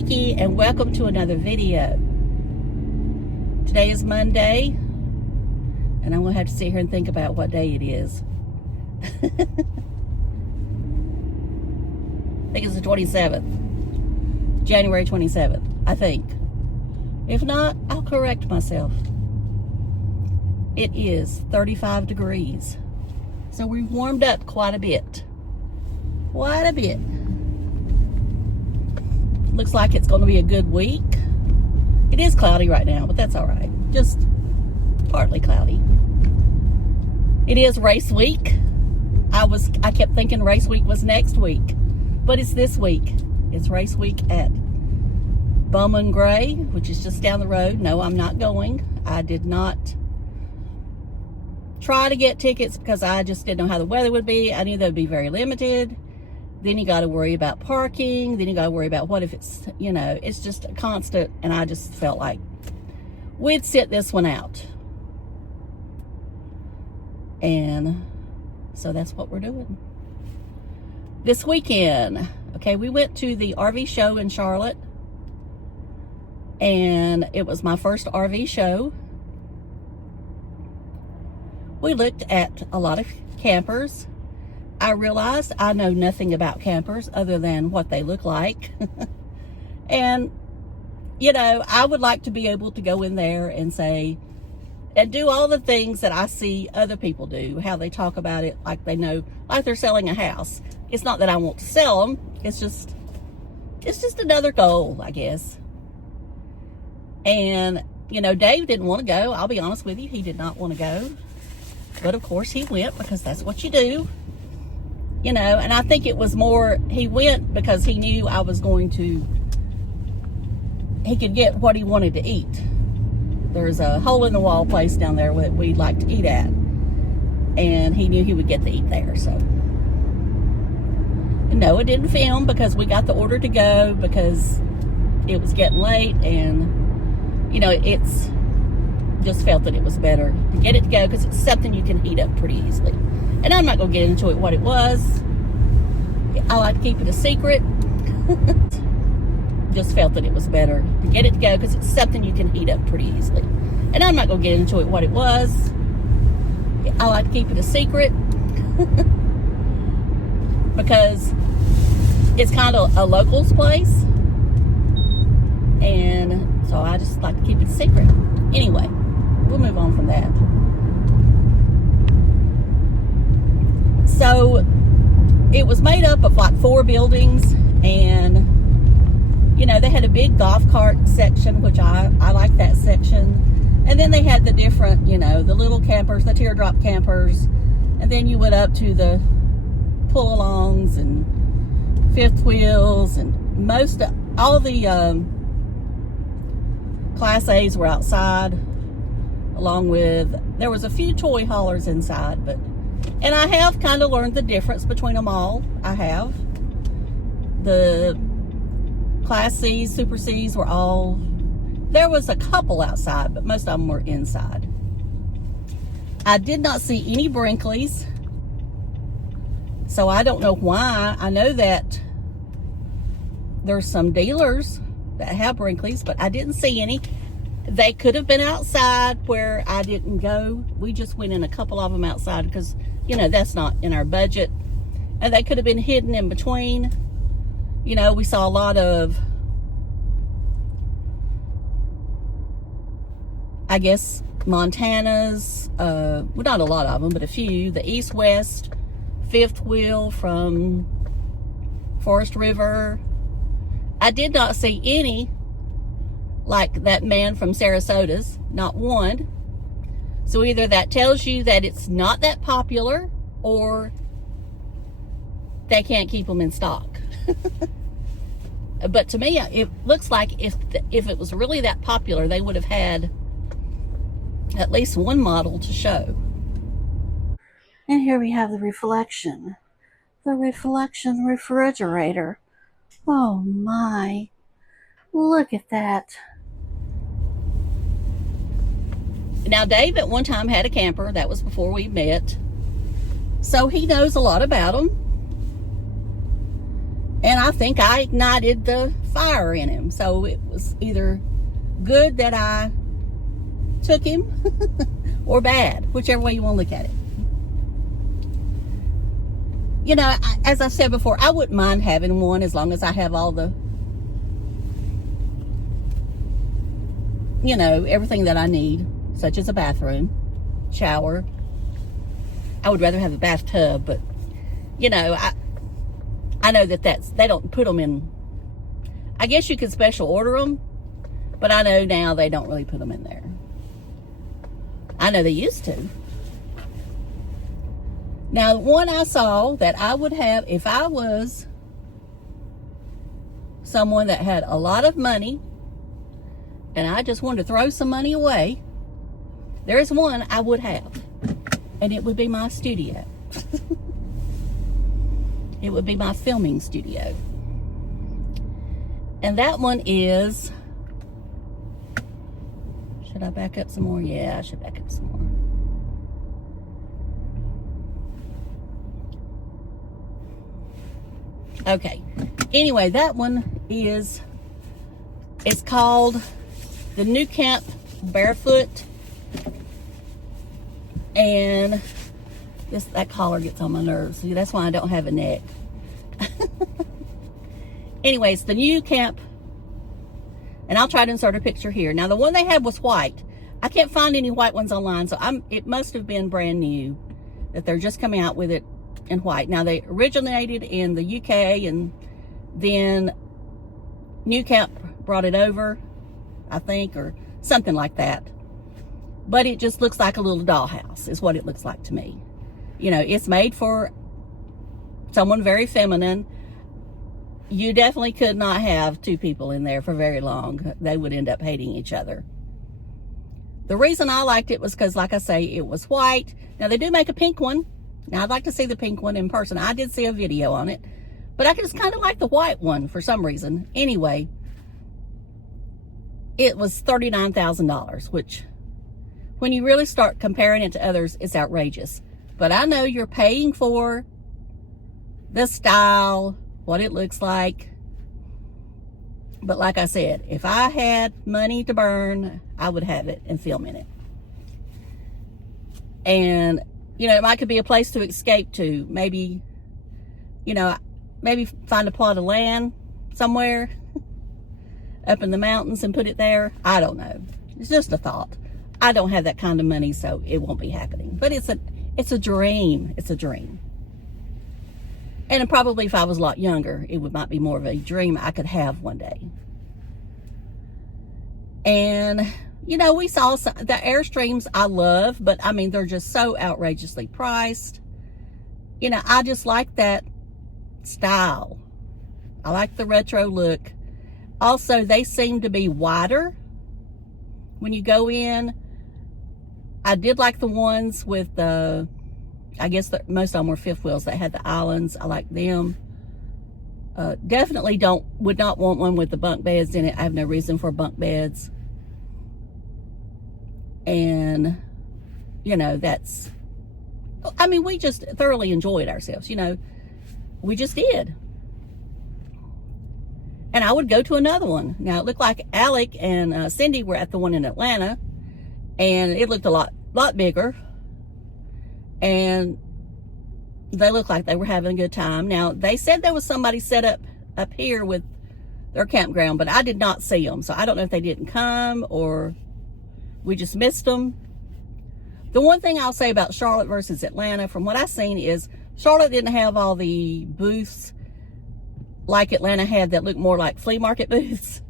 Vicki, and welcome to another video. Today is Monday, and I'm gonna have to sit here and think about what day it is. I think it's the 27th, January 27th, I think. If not, I'll correct myself. It is 35 degrees. So we warmed up quite a bit. Looks like it's going to be a good week. It is cloudy right now, but that's all right. Just partly cloudy. It is race week. I kept thinking race week was next week, but it's this week. It's race week at Bowman Gray, which is just down the road. No, I'm not going. I did not try to get tickets because I just didn't know how the weather would be. I knew they would be very limited. Then you got to worry about parking. Then you got to worry about what if it's, it's just a constant. And I just felt like we'd sit this one out. And so that's what we're doing. This weekend, okay, we went to the RV show in Charlotte. And it was my first RV show. We looked at a lot of campers. I realized I know nothing about campers other than what they look like. And, I would like to be able to go in there and say, and do all the things that I see other people do, how they talk about it like they know, like they're selling a house. It's not that I want to sell them. It's just another goal, I guess. And, Dave didn't want to go. I'll be honest with you. He did not want to go. But of course he went because that's what you do. And I think it was more, he went because he knew I was going to, he could get what he wanted to eat. There's a hole-in-the-wall place down there that we'd like to eat at. And he knew he would get to eat there, so. And no, it didn't film because we got the order to go because it was getting late and, it's just felt that it was better to get it to go because it's something you can heat up pretty easily. And I'm not going to get into it what it was. I like to keep it a secret. Just felt that it was better to get it to go because it's something you can heat up pretty easily. And I'm not going to get into it what it was. I like to keep it a secret. Because it's kind of a locals place. And so I just like to keep it a secret. Anyway, we'll move on from that. So it was made up of like 4 buildings, and they had a big golf cart section, which I like that section. And then they had the different, the little campers, the teardrop campers, and then you went up to the pull-alongs and fifth wheels, and all the Class A's were outside, along with, there was a few toy haulers inside, and I have kind of learned the difference between them all. I have. The Class C's, Super C's were all, there was a couple outside, but most of them were inside. I did not see any Brinkleys, so I don't know why. I know that there's some dealers that have Brinkleys, but I didn't see any. They could have been outside where I didn't go. We just went in a couple of them outside because, that's not in our budget. And they could have been hidden in between. We saw a lot of, I guess, Montanas. Well, not a lot of them, but a few. The East-West, fifth wheel from Forest River. I did not see any like that man from Sarasota's, not one. So either that tells you that it's not that popular, or they can't keep them in stock. But to me, it looks like if it was really that popular, they would have had at least one model to show. And here we have the reflection refrigerator. Oh my, look at that. Now, Dave at one time had a camper. That was before we met. So he knows a lot about them. And I think I ignited the fire in him. So it was either good that I took him or bad, whichever way you want to look at it. You know, as I said before, I wouldn't mind having one as long as I have all the, you know, everything that I need, such as a bathroom, shower. I would rather have a bathtub, but, you know, I know that they don't put them in, I guess you could special order them, but I know now they don't really put them in there. I know they used to. Now, the one I saw that I would have if I was someone that had a lot of money and I just wanted to throw some money away, there's one I would have, and it would be my studio. It would be my filming studio. And that one is, should I back up some more? Yeah, I should back up some more. Okay. Anyway, that one is, it's called the NuCamp Barefoot. And that collar gets on my nerves. See, that's why I don't have a neck. Anyways, the NuCamp, and I'll try to insert a picture here. Now, the one they had was white. I can't find any white ones online, so it must have been brand new, that they're just coming out with it in white. Now, they originated in the UK, and then NuCamp brought it over, I think, or something like that. But it just looks like a little dollhouse, is what it looks like to me. You know, it's made for someone very feminine. You definitely could not have two people in there for very long. They would end up hating each other. The reason I liked it was because, like I say, it was white. Now, they do make a pink one. Now, I'd like to see the pink one in person. I did see a video on it, but I just kind of like the white one for some reason. Anyway, it was $39,000, which, when you really start comparing it to others, it's outrageous. But I know you're paying for the style, what it looks like. But like I said, if I had money to burn, I would have it and film in it. And, you know, it might could be a place to escape to. Maybe, you know, maybe find a plot of land somewhere up in the mountains and put it there. I don't know. It's just a thought. I don't have that kind of money, so it won't be happening. But it's a dream. It's a dream. And probably if I was a lot younger, it might be more of a dream I could have one day. And, you know, we saw the Airstreams I love, but I mean, they're just so outrageously priced. You know, I just like that style. I like the retro look. Also, they seem to be wider when you go in. I did like the ones with the, I guess most of them were fifth wheels that had the islands. I like them. Definitely would not want one with the bunk beds in it. I have no reason for bunk beds. And, you know, I mean, we just thoroughly enjoyed ourselves, you know. We just did. And I would go to another one. Now, it looked like Alec and Cindy were at the one in Atlanta, and it looked a lot bigger. And they looked like they were having a good time. Now, they said there was somebody set up here with their campground, but I did not see them. So I don't know if they didn't come or we just missed them. The one thing I'll say about Charlotte versus Atlanta, from what I've seen, is Charlotte didn't have all the booths like Atlanta had that looked more like flea market booths.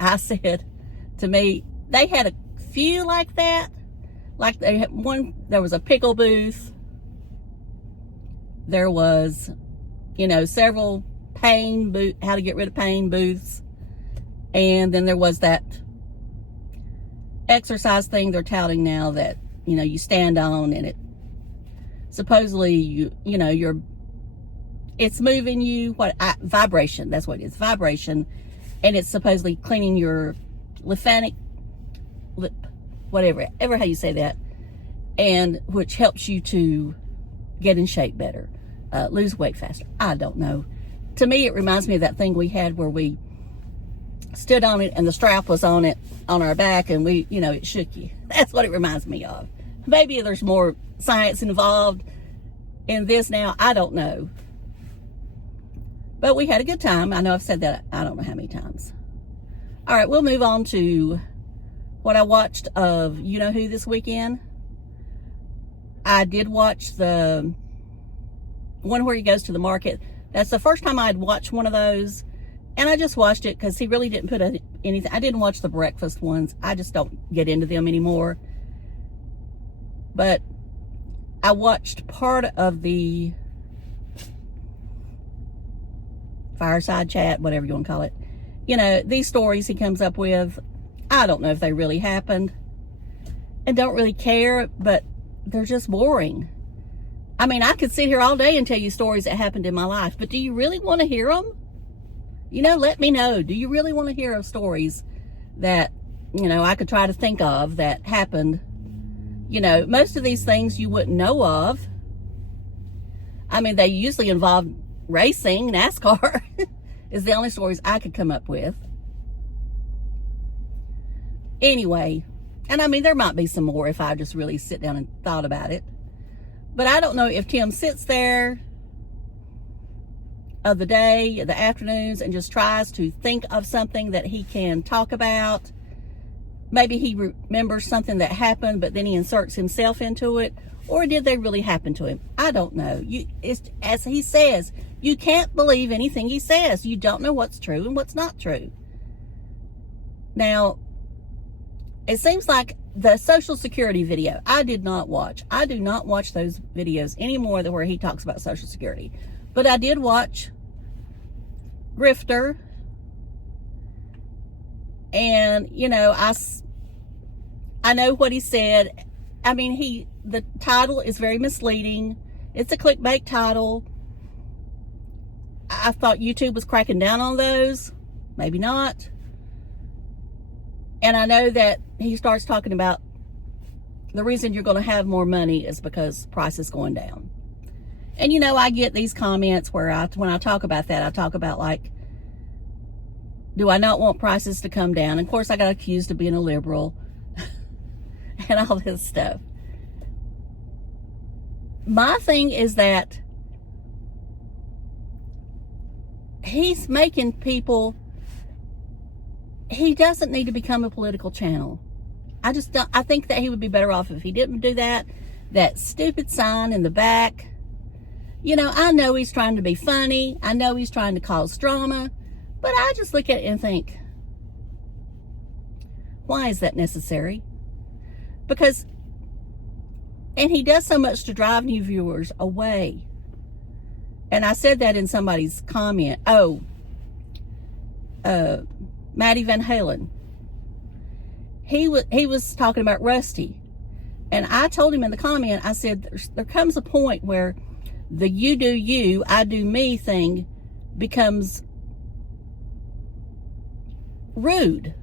I said, to me, they had a few like that. Like they had one, there was a pickle booth. There was, you know, several pain how to get rid of pain booths. And then there was that exercise thing they're touting now that, you know, you stand on and it supposedly, you know, it's moving you, vibration, that's what it is, vibration. And it's supposedly cleaning your whatever how you say that, and which helps you to get in shape better, lose weight faster. I don't know. To me, it reminds me of that thing we had where we stood on it and the strap was on it, on our back, and we, you know, it shook you. That's what it reminds me of. Maybe there's more science involved in this now. I don't know. But we had a good time. I know I've said that I don't know how many times. All right, we'll move on to what I watched of You Know Who this weekend. I did watch the one where he goes to the market. That's the first time I'd watched one of those. And I just watched it because he really didn't put anything. I didn't watch the breakfast ones. I just don't get into them anymore. But I watched part of the fireside chat, whatever you want to call it. You know, these stories he comes up with, I don't know if they really happened. And don't really care, but they're just boring. I mean, I could sit here all day and tell you stories that happened in my life, but do you really want to hear them? You know, let me know. Do you really want to hear of stories that, you know, I could try to think of that happened? You know, most of these things you wouldn't know of. I mean, they usually involve racing. NASCAR is the only stories I could come up with. Anyway, and I mean, there might be some more if I just really sit down and thought about it. But I don't know if Tim sits there of the day, the afternoons, and just tries to think of something that he can talk about. Maybe he remembers something that happened, but then he inserts himself into it. Or did they really happen to him? I don't know. As he says, you can't believe anything he says. You don't know what's true and what's not true. Now, it seems like the Social Security video, I did not watch. I do not watch those videos anymore where he talks about Social Security. But I did watch Grifter. And, you know, I know what he said. I mean, the title is very misleading. It's a clickbait title. I thought YouTube was cracking down on those. Maybe not. And I know that he starts talking about the reason you're going to have more money is because price is going down. And, you know, I get these comments where when I talk about that, I talk about like, do I not want prices to come down? And of course, I got accused of being a liberal and all this stuff. My thing is that he's making people, he doesn't need to become a political channel. I think that he would be better off if he didn't do that. That stupid sign in the back. You know, I know he's trying to be funny. I know he's trying to cause drama. But I just look at it and think, why is that necessary? Because, and he does so much to drive new viewers away. And I said that in somebody's comment. Maddie Van Halen. He was talking about Rusty. And I told him in the comment, I said, there comes a point where the you do you, I do me thing becomes rude.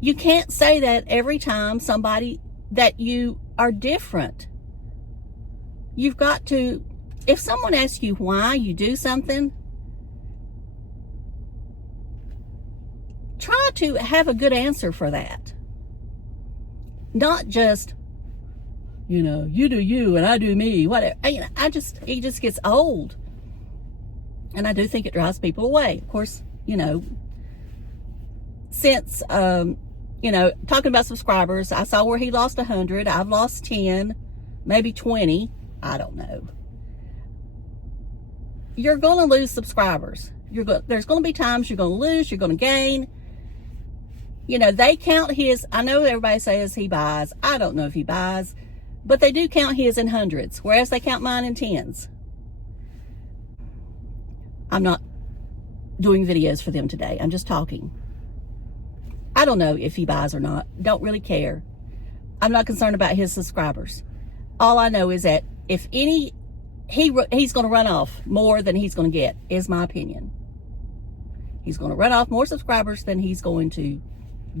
You can't say that every time somebody that you are different. You've got to, if someone asks you why you do something, try to have a good answer for that. Not just, you know, you do you and I do me, whatever. You know, it just gets old. And I do think it drives people away. Of course, you know, since, you know, talking about subscribers, I saw where he lost 100. I've lost 10, maybe 20. I don't know. You're going to lose subscribers. There's going to be times you're going to lose, you're going to gain. You know, they count his, I know everybody says he buys. I don't know if he buys, but they do count his in hundreds, whereas they count mine in tens. I'm not doing videos for them today. I'm just talking. I don't know if he buys or not. Don't really care. I'm not concerned about his subscribers. All I know is that if he's going to run off more than he's going to get, is my opinion. He's going to run off more subscribers than he's going to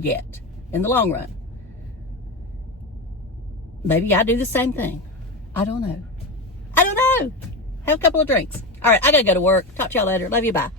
get in the long run. Maybe I do the same thing. I don't know. Have a couple of drinks. All right, I got to go to work. Talk to y'all later. Love you. Bye.